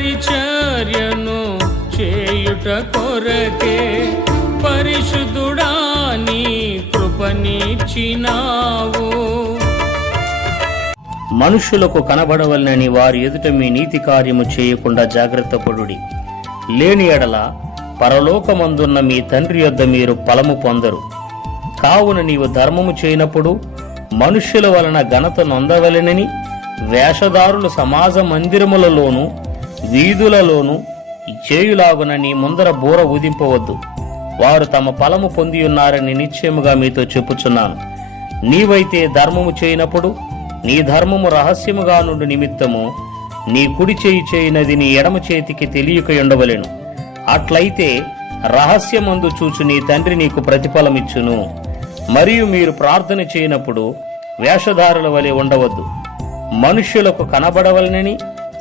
పరిచర్యను చేయుట కొరకే పరిశుద్ధుడా నీ కృపనిచ్చినావు. మనుషులకు కనబడవలనని వారి ఎదుట మీ నీతి కార్యము చేయకుండా జాగ్రత్త పడుడి. లేని ఎడల పరలోకమందున్న మీ తండ్రి యొద్ద మీరు ఫలము పొందరు. కావున నీవు ధర్మము చేయనప్పుడు మనుష్యుల వలన ఘనత నొందవలెనని వేషధారులు సమాజ మందిరములలోను వీధులలోను చేయులాగున నీ ముందర బూర ఊదింపవద్దు. వారు తమ ఫలము పొందియున్నారని నిశ్చయముగా మీతో చెప్పుచున్నాను. నీవైతే ధర్మము చేయనప్పుడు నీ ధర్మము రహస్యముగా నుండి నిమిత్తము నీ కుడి చేయి చేయనది నీ ఎడమ చేతికి తెలియక ఉండవలెను. అట్లయితే రహస్యమందు చూచు నీ తండ్రి నీకు ప్రతిఫలమిచ్చును. మరియు మీరు ప్రార్థన చేయనప్పుడు వేషధారుల వలె ఉండవద్దు, మనుష్యులకు కనబడవలనని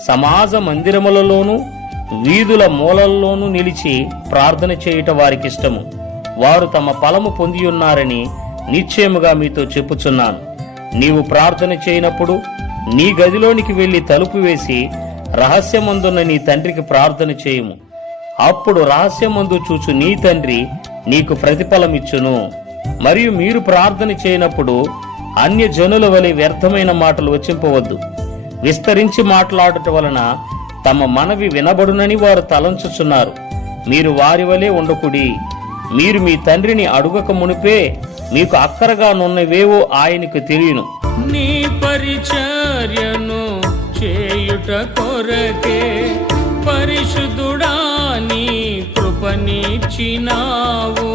సమాజ మందిరములలోనూ వీధుల మూలల్లోనూ నిలిచి ప్రార్థన చేయుట వారికిష్టము. వారు తమ ఫలము పొందియున్నారని నిశ్చయముగా మీతో చెప్పుచున్నాను. నీవు ప్రార్థన చేయనప్పుడు నీ గదిలోనికి వెళ్లి తలుపు వేసి రహస్యమందున్న నీ తండ్రికి ప్రార్థన చేయుము. అప్పుడు రహస్యమందు చూచు నీ తండ్రి నీకు ప్రతిఫలమిచ్చును. మరియు మీరు ప్రార్థన చేయనప్పుడు అన్య జనుల వలె వ్యర్థమైన మాటలు వచింపవద్దు. విస్తరించి మాట్లాడుట వలన తమ మనవి వినబడునని వారు తలంచుచున్నారు. మీరు వారి వలె ఉండకుడి. మీరు మీ తండ్రిని అడుగక మునిపే మీకు అక్కరగా నున్నవేవో ఆయనకు తెలియను. నీ పరిచర్యను చేయుట కొరకే పరిశుద్ధుడా నీ కృపనిచ్చినావు.